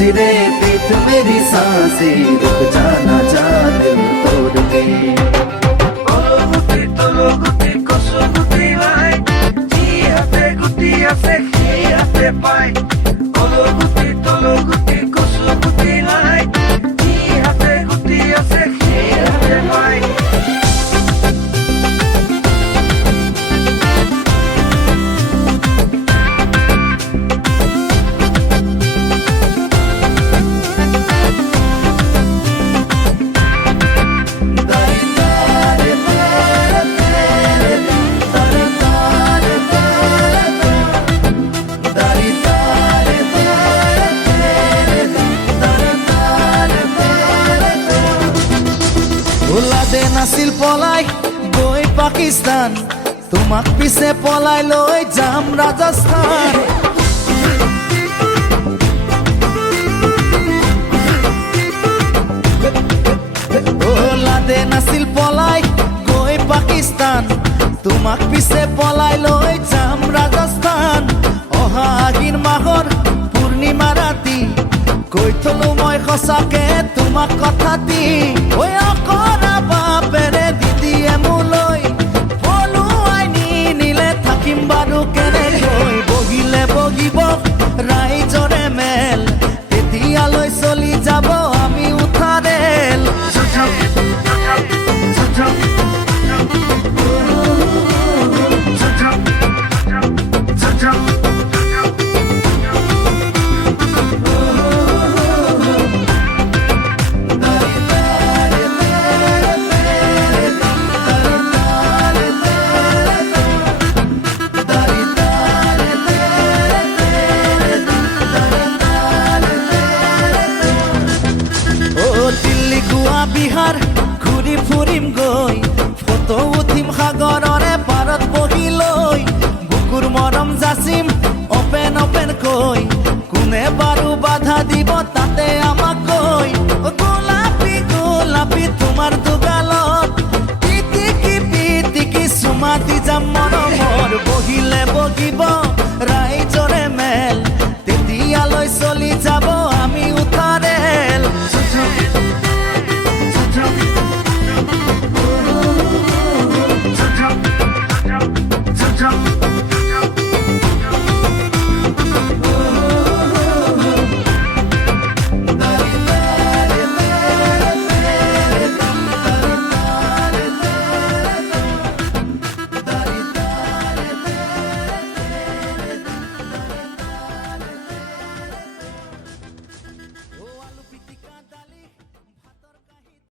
सिरे पीत मेरी सांसें रुक जाना चाह दिल तोड़ के গুটি কচু গুটি লাই যি হাতে গুটি আছে সেই হাতে পায় গুটি কচু গুটি লাই যি হাতে গুটি আছে সেই হাতে পায় নাছিল পলাই গৈ পাকিস্তান তোমাক পিছে পলাই লৈ যাম ৰাজস্থান ওলাদে নাছিল পলাই গৈ পাকিস্তান তোমাক পিছে পলাই লৈ যাম ৰাজস্থান অহা আহিন মাহৰ পূৰ্ণিমা ৰাতি কৈ থলো মই সঁচাকে তোমাক কথা দি ঐ অকৰা বাপেৰে দিদিয়ে মোলৈ পলুৱাই নিলে থাকিম বাৰু কেনেকৈ বহিলে বহিব ৰাইজৰে মেল তেতিয়ালৈ চলি যাব আমি উঠা ৰেল বিহাৰ ঘূৰি ফুৰিম গৈ ফটো উঠিম সাগৰৰে পাৰত বহি লৈ বুকুৰ মৰম যাচিম অপেন কৈ কোনে বাৰু বাধা দিব তাতে আমাক কৈ গোলাপী গোলাপী তোমাৰ দুগালত পিটিকি চুমা দি যাম মৰমৰ বহিলে বহিব ৰাইজৰে মেল তেতিয়ালৈ চলি যাব